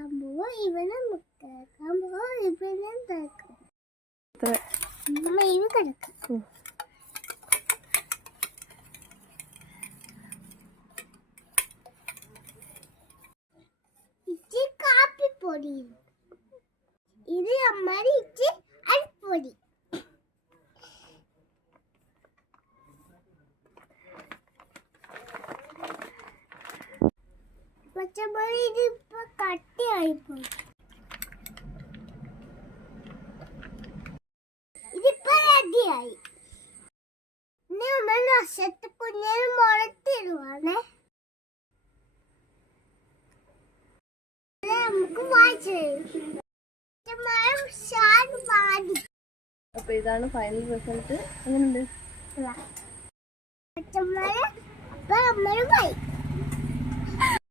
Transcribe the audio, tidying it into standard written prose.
കേൾക്കുമ്പോ ഇവനും കേൾക്കുമ്പോ ഇവനും കേൾക്കും. ഇവ കിടക്കും. ഇച്ചി കാപ്പിപ്പൊടി, ഇത് അമ്മയുടെ ഇച്ചി അരിപ്പൊടി. പച്ചമുളക് ഇതിപ്പോ കട്ടിയായിപ്പോയി. ഇതിപ്പോ റെഡിയായി. ഇനി നമ്മൾ വശത്ത് കുഞ്ഞിന് മുളത്തിടുവാണേ. നമുക്ക് വായിച്ചു. അപ്പൊ ഇതാണ് ഫൈനൽ റിസൾട്ട്. എങ്ങനെയുണ്ട്? പച്ചമുളക് അപ്പൊ നമ്മൾ വായിക്കും.